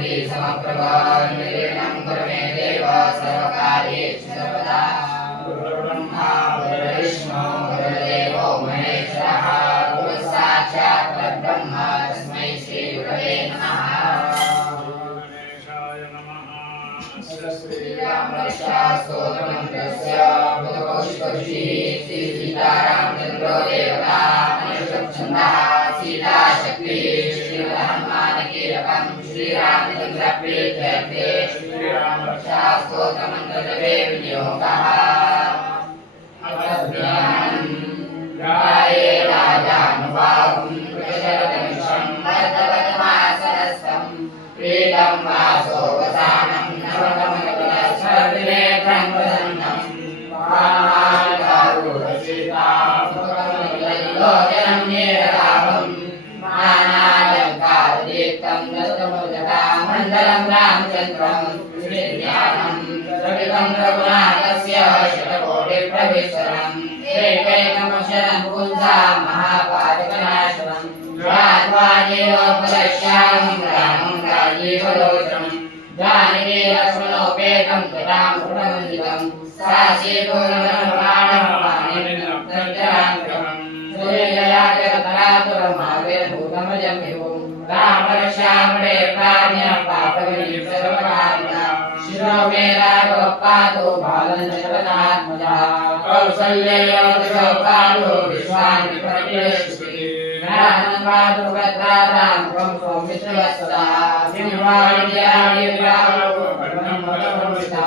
ज्योति समप्रभा निर्विघ्नं कुरु मे देव सर्वकार्येषु सर्वदा। गुरुर्ब्रह्मा गुरुर्विष्णु गुरुर्देवो महेश्वरः गुरुः साक्षात् परब्रह्म तस्मै श्री गुरवे नमः। गणेशाय नमः। श्रीरामरक्षास्तोत्रमन्त्रस्य बुधकौशिकऋषिः श्री सीतारामचन्द्रो देवता अनुष्ठुप्छन्दः सीता शक्तिः श्रीमद्हनुमानकीलकं श्रीरामचन्द्रप्रीत्यर्थे श्रीरामरक्षास्तोत्रमन्त्रजपे विनियोगः। ध्याये राजानुभावं कृतशरतमिषं वर्धवनमासनस्थं प्रीतं वासो वसानं नवकमलशरदिनेत्रं प्रसन्नं वामालिकारूढसीतामुखकमललोचनं नीरदाभं मानालङ्कारदीप्तं दशतमोजटामण्डलं रामचन्द्रं श्रीज्ञानं सवितं रघुनाथस्य शतकोटिप्रविशरम् एकैकमक्षरं पुंसा महापातकनाशनं ध्यात्वादेवोपदश्यामं रामं राजीवलोचनं जानकी लक्ष्मणोपेतं तदां कृतमन्दितं सा सीतोरमणमाणिं सूर्ययाचरतरातुरमाविर्भूतमजं विभुं रामरक्षामणे प्राज्ञः पापविनिर्सर्वकारिणः शिरो मे राघवपातो बालं जगन्नाथमजा कौसल्ययोगसौकालो विश्वामित्रप्रतिष्ठिते नानन्वादुर्गत्रादां त्वं सौमित्रवत्सदा विद्याविद्याविद्यावो भद्रं भगवन्विता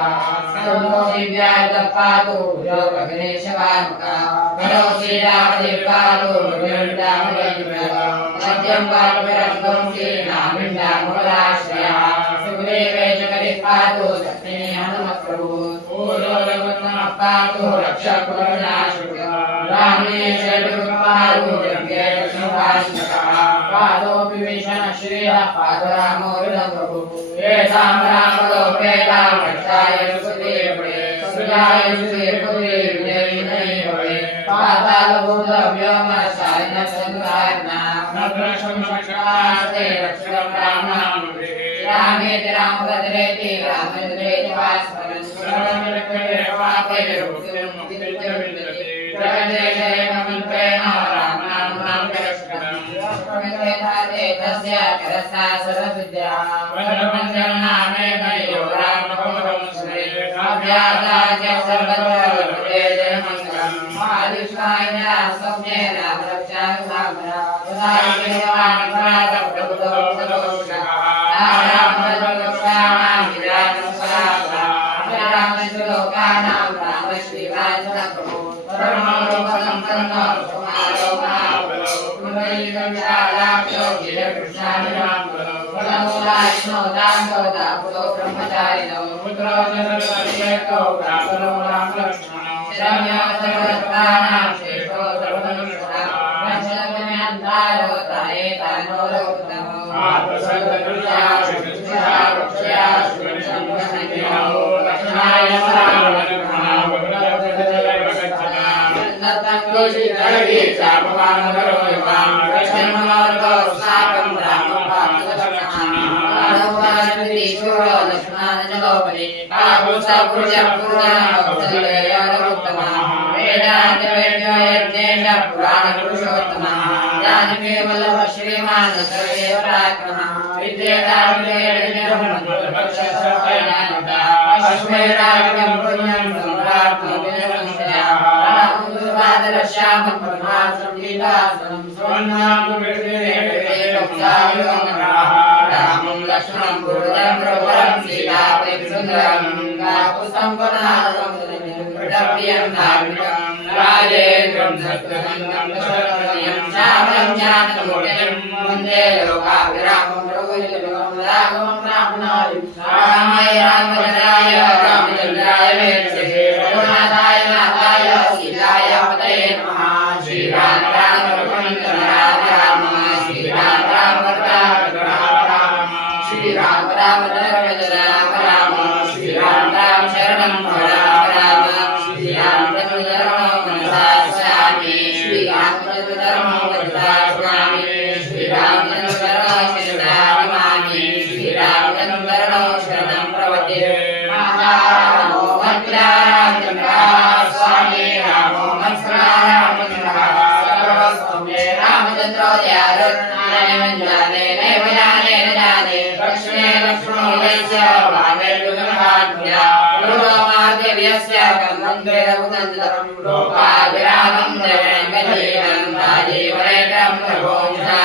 सर्वो दिव्यायुधपातो योगगणेशवार्मका करो श्रीरामदेवपातो विद्यामगणिता सत्यं वाक्यरत्नं श्रीरामिण्डामलाश्रया सुग्रीवे च करिपातो सत्ये हनुमत्प्रभु पातो रक्षकुलनाशुका रामे शरणपातो जगदेकसंहारका पातो विभीषण श्रीः पातो रामो विलम्बो एतां रामलोकेतां रक्षाय सुदेवळे सुजाय सुदेवळे विजयिने भवे पातालभूतव्योमशायिन संहारना नद्रशंसक्षास्ते रक्षणं रामनामवे रामेति रामभद्रेति रामेन्द्रेति वास्मरन् अरुणायं जाने नैव जाने न जाने लक्ष्मे लक्ष्मो यस्य वामे गुणहात्म्या लोमादेव्यस्य कर्मन्ते रघुनन्दनं लोकाभिरामं जगन्महीनं राजीवरेकं रघुवंशा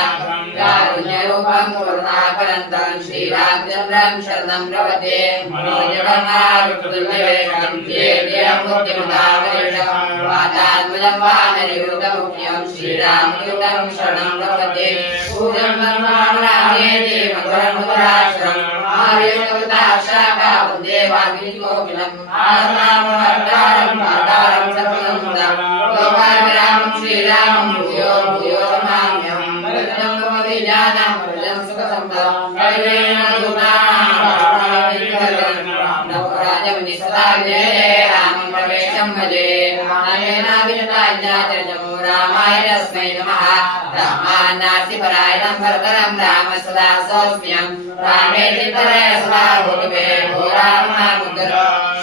कारुण्यरूपं करुणाकरन्तं श्रीरामचन्द्रं शरणं प्रपद्ये मनोजगन्नाथुल्यवेकं चेद्यमुक्तिमदावरिषं वातात्मजं वानरयूतमुख्यं श्रीरामदूतं शरणं प्रपद्ये पूजं नमामि मधुरं मधुराक्षरम् आर्यवताक्षाका वन्दे वाग्मिकोकिलम् आत्मावतारं मातारं सर्वसम्पदां लोकाभिरामं श्रीरामं भूयो भूयो नमाम्यहम् जानां प्रजं सुखसम्पदां कलिवेन नवराजमणि सदा जय रामं प्रवेशं भजे रामेणाभिरताज्ञाचर्यमो रामाय तस्मै नमः रामान्नार्तिपरायणं भरतरं राम सदा सोऽस्म्यं रामे चित्तरे सदा भूतवे भो राम मुद्र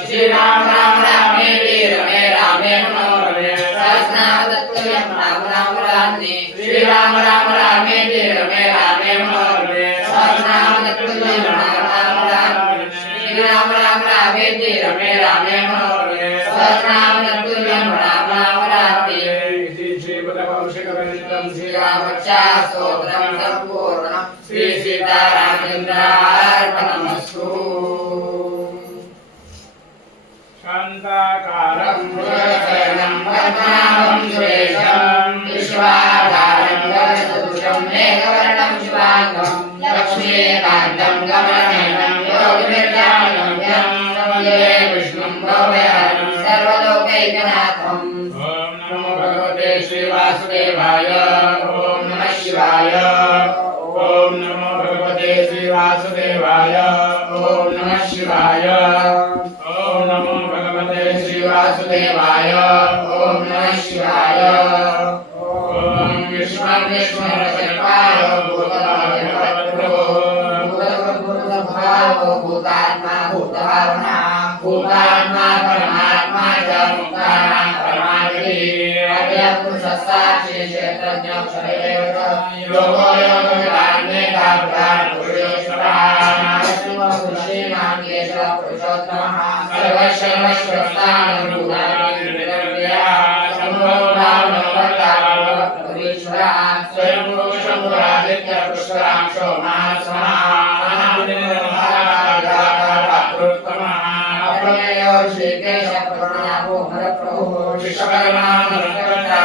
श्रीराम राम रामेति रमे रामे मनोरमे सहस्रनामतत्तुल्यं राम राम रामे श्रीराम राम रामेति रमे रामे मनोरमे सहस्रनामतत्तुल्यं राम राम रामे श्रीराम राम रामेति रमे रामे मनोरमे सहस्रनामतत्तुल्यं राम राम रामे श्रीपदवंशकवनितं श्रीरामरक्षास्तोत्रं सम्पूर्णं श्री सीतारामचन्द्रार्पणमस्तु। शान्ताकारं भुजगशयनं पद्मनाभं सुरेशं विश्वाधारं गगनसदृशं मेघवर्णं शुभाङ्गं लक्ष्मीकान्तं कमलनयनं योगिनिर्यामिनं वन्दे विष्णुं भव्यहरं सर्वलोकैकनाथम्। ॐ नमो भगवते श्रीवासुदेवाय। ॐ नमः शिवाय। ॐ नमो भगवते श्रीवासुदेवाय। ॐ नमः शिवाय। ॐ नमो भगवते श्रीवासुदेवाय। ॐ नमः शिवाय। ॐ विष्णुं विष्णुरचकाय भूतभूतभावो भूतात्मा भूतभावना भूतात्मा परमात्मा च मुक्तानां परमात्मनि अव्यक्तपुरुषस्साक्षी क्षेत्रज्ञोऽक्षरैव च योगो योगविदान्येकाग्रान् पुरुषोत्तमः पुरुषीणां केशवः पुरुषोत्तमः सर्वस्वस्वस्थानभूतानिर्निर्व्ययः शम्भोरामोहर्ताभवत्पुरीश्वरः स्वयंभू शम्भुरादित्यः पुष्करांशो महात्मः अप्रमेयो श्रीकेशः प्रभुनाभो हरप्रभुः विश्वकर्मा नरकर्ता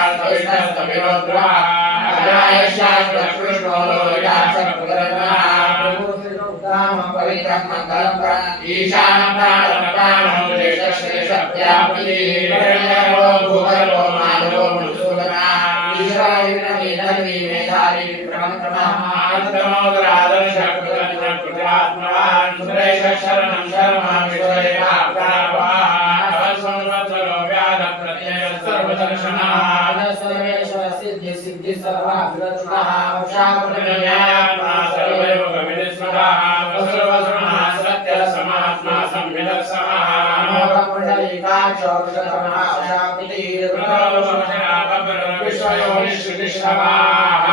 शास्त्रकृष्णो पवित्रं मङ्गलं ईशानं प्राणं देशश्रेष्ठत्यापति भूगर्भो माधवो मधुसूदना ईश्वरविघ्नविधर्मी मेधावी प्रमक्रमोदरादर्शकृतात्मवान् सुरेश शरणं शरणं सिद्धि सिद्धि सर्वाग्रतः शाकुलन्यात्मा सर्वयोगविनिस्मरः वसुर्वसुमः सत्य समात्मा संविदर्शमः मोहकुण्डलीकाक्षोक्षतमः शाकुली विश्वयोनिश्रुतिश्रवाः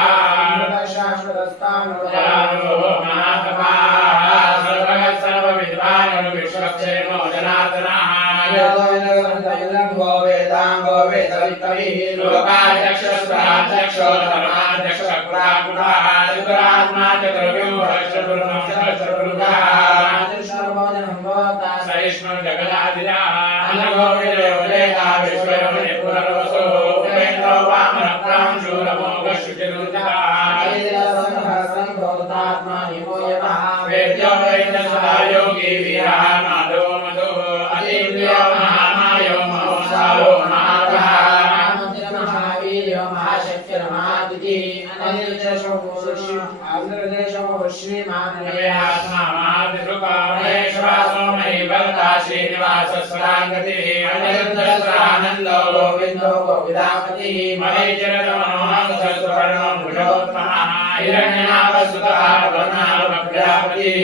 शाश्वतस्थानो महातपाः सर्वगत् सर्वविद्वान् विश्वक्षेमो जनार्दनः गो वेदांगो वेदवित्तविः लोकाध्यक्षो धर्माध्यक्षपुरापुराः चतुरात्मा चतुर्व्यूहः चतुर्नः सहिष्णु जगदाधिराः अनघो विजयोलेखा विश्वयोनि पुनर्वसो उपेन्द्रो वामनप्रां शूरमोघशुचिरुचितः वेद्यो वैद्यसदा योगी वीरः माधवो मधुः अतीन्द्रियो महामायो महोत्साहो महातः महावीर्यो महाशक्तिर्महादिति अनिर्देशो श्रीमात्मा महादिसुखामहेश्वासो महीभर्ता श्रीनिवासस्वराङ्गतिः अनिरुद्धस्वरानन्दो गोविन्दो गोविदापतिः महेश्वरतमनोहंसस्वर्णो भुजोत्तमः हिरण्यनाभसुतः वर्णाभप्रजापतिः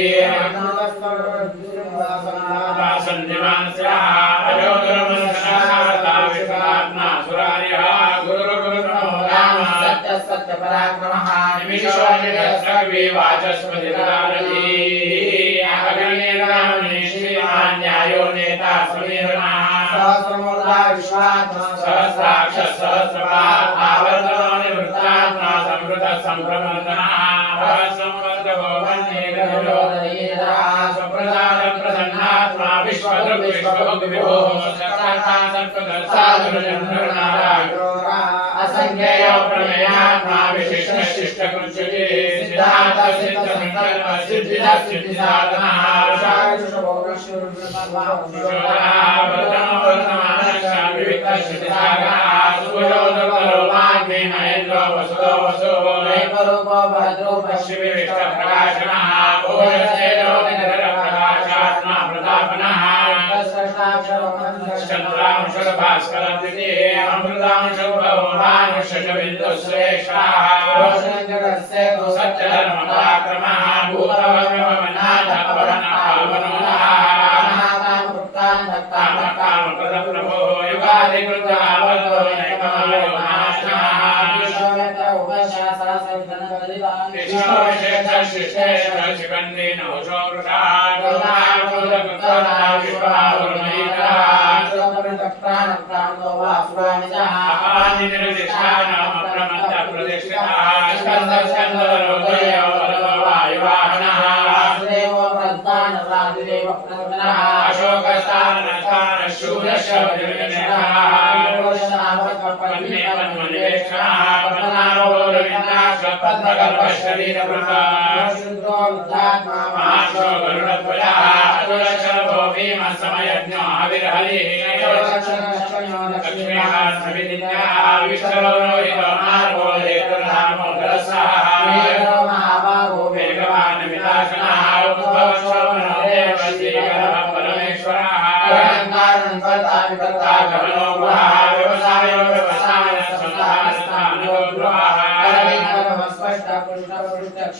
सन्निवांस्याः अजोदरमनसाता विश्वात्मा सुरार्यः गुरुर्गुरुर्नो रामः सत्यः सत्यपराक्रमः पराक्रमः निमिषो निरस्त्रवी वाचस्पतिर्दारती अगणेन श्रीमान् न्यायो नेता समीरणः सहस्रमूर्धा विश्वात्मा सहस्राक्ष सहस्रपात् आवर्तनो निवृत्तात्मा संवृतः संप्रमन्दनः संवर्धको वन्येकनिरोधनीयः स्वप्रसादं प्रसन्नात्मा विश्वदृक् विश्वभुग्विभोः सकर्ता सर्पदर्शादुर्जन्मनारायणो असंख्येयो प्रमेयात्मा विशिष्ट शिष्टकृच्यते सिद्धार्थ सिद्ध संकल्प सिद्धिदा सिद्धिसाधनः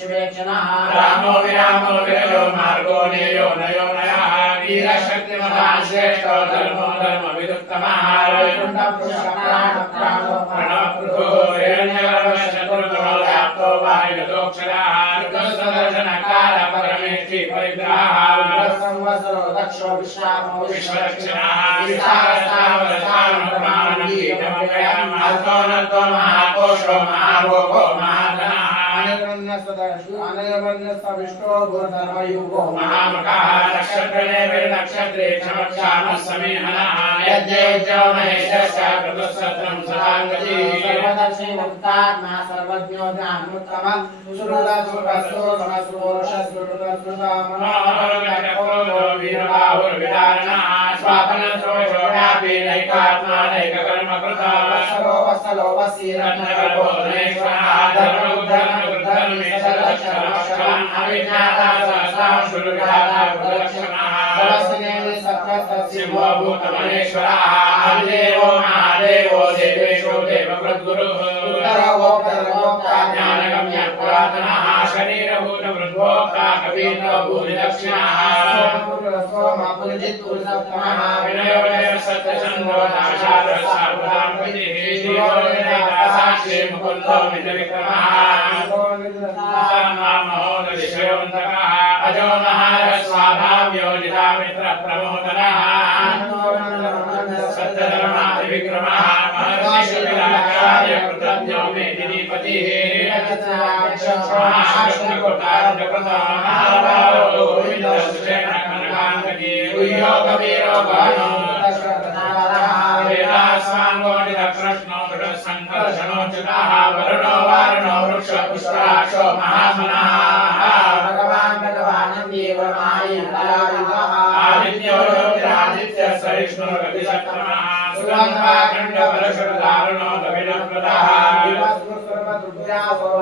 रामो विरामो विरयो मार्गो नेयो नयो नयः वीरशक्तिमहान् श्रेष्ठो धर्मो धर्मविदुत्तमः प्रणवपृथो हिरण्यगर्भशत्रुतमो व्याप्तो वायुगतोऽक्षरः रुद्रसदर्शनकार परमेष्टि परिग्रहः संवत्सरो दक्षो विश्रामो विश्वरक्षणः विशारसावसानप्राणीतमगयम् अर्थो नतो महाकोशो महाभोगो महाधनः महामकाः नक्षत्रे नक्षत्रे क्षमक्षामः समीहनः यज्ञेज्यो महेशस्य कृतसत्रं सदाङ्गजी सर्वदर्शी मुक्तात्मा सर्वज्ञो ज्ञानमुत्तमः सुहृदसुरसो समसुरोषस्रुतसुतमनोहरगणको वीरबाहुर्विदारणः स्वापनसोषोव्यापी नैकात्मा नैककर्मकृतः वत्सलो वत्सलो वसीरन्नगर्भो धनेश्वरः धर्मगुद्धर्मगुद्धर्मि अविज्ञाता सहस्रां शुरुगाता प्रदक्षिणः भवस्नेमि सत्त्वस्तसिंहो भूतमनेश्वरः आदिदेवो महादेवो देवेशो देवकृद्गुरुः उत्तरो गोप्तर्गोप्ता ज्ञानगम्यः पुरातनः शरीरभूतवृद्भोक्ता कवीन्द्रो भूरिदक्षिणः सोमपुरजित्पुरुषोत्तमः विनयोदयः सत्यचन्द्रो दाशारः सार्वदाम्पतिः साक्षी मुकुन्दो मित्रविक्रमः अजो महारस्वाभाव्योजिता मित्र प्रमोदनः सत्यधर्मादिविक्रमः महर्षिविलाचार्य कृतज्ञो मेदिनीपतिः वरुणो वारुणो वृक्ष पुष्पराक्षो महामनः आदित्यो ज्योतिरादित्य सहिष्णु रविसक्रमः सुगन्धाखण्डफलशरदारुणो दविनप्रदः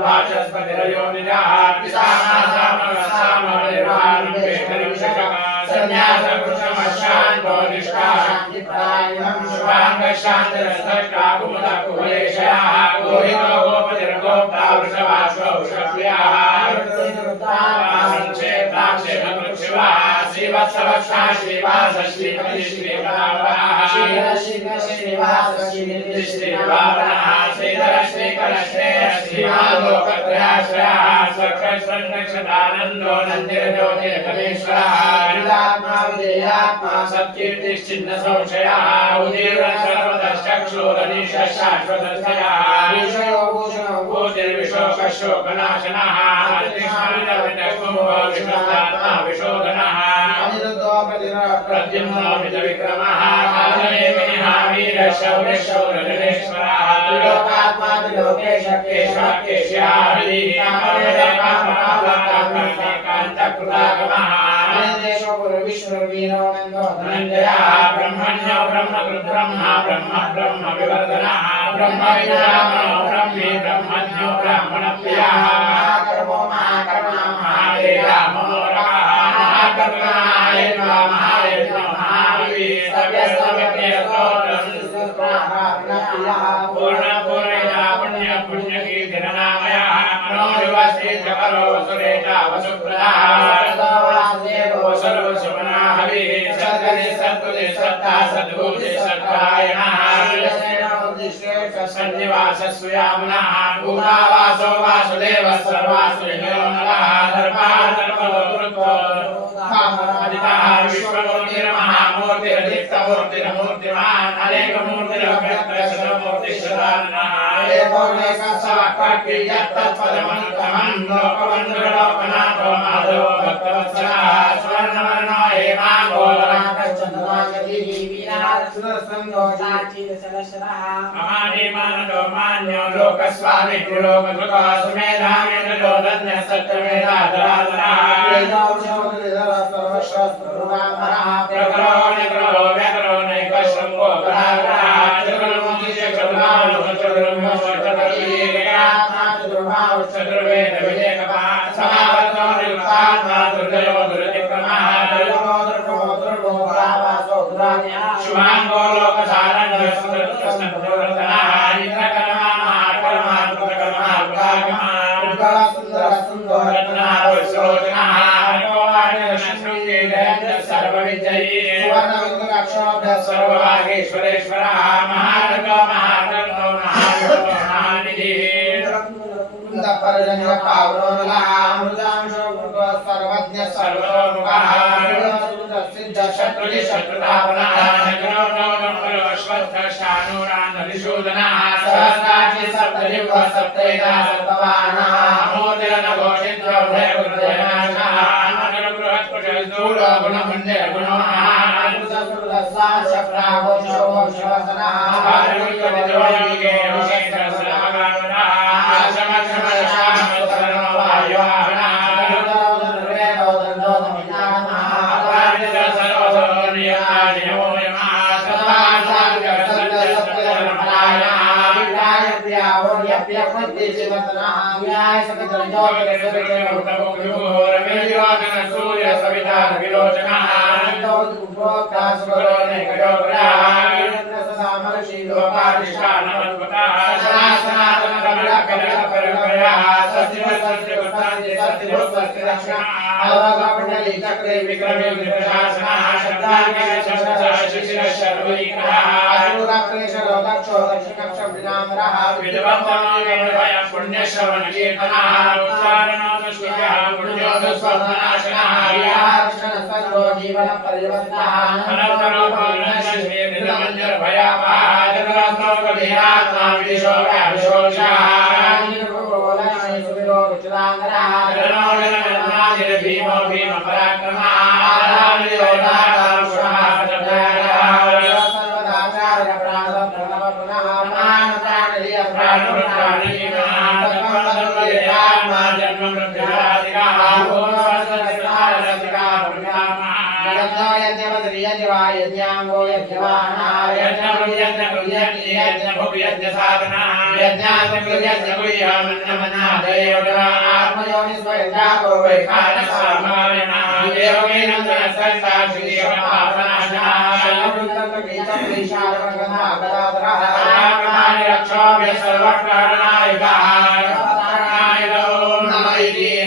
वाचस्पतिरयो निजः सन्न्यासपुरुषमशान्तो निष्काशान्तिपरायणं शुभाङ्गशान्तिरसष्टा कुमुदकुलेशः गोहितो गोपतिर्गोप्ता वृषभाश्व वृषप्रियः वत्सवत्सा श्रीवास श्रीपति श्रीकलावराः श्रीवास श्रीनिधि श्रीवावराः श्रीधर श्रीकर श्रेय श्रीमालोकत्रयाश्रयाः सकृत्सन्नक्षदानन्दो नन्दिरज्योतिर्गणेश्वरः विदात्मा विदेयात्मा सत्कीर्तिश्चिन्न संशयः उदीर्णः सर्वदश्चक्षुरनीशः शाश्वतस्थयः विषयो भूषणो भूतिर्विशोकशोकनाशनः विष्णुदात्मा विशोधनः अनिरुद्धो प्रद्युम्नोऽमितविक्रमः कालनेमिनिः वीरशौर्यशौर्यगणेश्वरः त्रिलोकात्मा त्रिलोकेश केशव केश्याहरिः कान्तकृतागमः अनिर्देशो गुरुविष्णुर्वीरो नन्दो धनञ्जयः ब्रह्मण्यो ब्रह्मकृद्ब्रह्मा ब्रह्म ब्रह्म विवर्धनः ब्रह्मविद्रामणो ब्रह्मी ब्रह्मज्ञो ब्राह्मणप्रियः महाकर्मो महाकर्मा महादेवा मनोरमः महाकर्मायज्ञो महायज्ञो महावीर पूर्ण पुण्य पुण्यकीर्तननामयः मनोविवस्ते चकरो वसुरेता वसुप्रदाः सर्वसुमना हविः सद्गति सद्गुति सत्ता सद्भूति सत्परायणः सन्निवासस्वयामुनः भूतावासो वासुदेवः सर्वासुरयो नरः धर्माधर्मवृत्तो आदितः विश्वमूर्तिर्महामूर्तिरधिष्ठमूर्तिरमूर्तिमान् अनेकमूर्तिरव्यक्तशतमूर्तिशताननः एकोनेकस्सवक्त्रक्रियत्तत्पदमनुत्तमं लोकवन्दुरलोकनाथो माधवो भक्तवत्सलः स्वर्णवर्णो हेमाङ्गो वराकश्चन्द्रमागतिः वीरासुरसन्दोषाचिरसलशरः महादेमानदो मान्यो लोकस्वामी त्रिलोकधृतः सुमेधामेन्द्रो धन्यः सत्यमेधाधराधरः प्रकरो निग्रहो व्याकरो नैकशृङ्गो परागरः चतुर्मुखी चतुर्बाहुः चतुर्मुखो चतुर्वीर्यात्मा चतुर्बाहुः चतुर्वेद विवेकः समावर्तो निर्वात्मा दुर्जयो दुर्विक्रमः दुर्गमो दुर्गमो दुर्गो परावासो दुरान्यः शुभाङ्गो लोकसारणः सुन्दरः इंद्रकर्मा महाकर्मा कृतकर्मा कृतागमः उज्ज्वल सुन्दर सुन्दर रत्नाभूषोजनः सर्वविजयी सुवर्णविन्दुराक्षोभ्यः सर्वभागेश्वरेश्वरः महार्गो महार्गो महार्गो महानिधिः कुन्दपर्जन्य पावनोनलः अमृतांशो गुरुः सर्वज्ञ सर्वतोमुखः सिद्ध शत्रुनि शत्रुतापनः नगरो नवनम्बरो अश्वत्थशानूरानरिशूदनः सहस्राक्षि सप्तजिह्वः सप्तैधा सप्तवाहनः अमोदयनघोषित्य भयगुरुजयनाशनः दूरो गुणमण्डे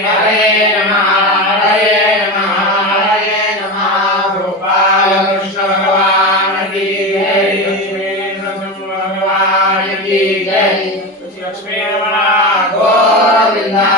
हरे नमः हरे नमः हरे नमः कृष्ण भगवान की जय लक्ष्मी नरसिंह भगवान की जय लक्ष्मी रमण गोविंदा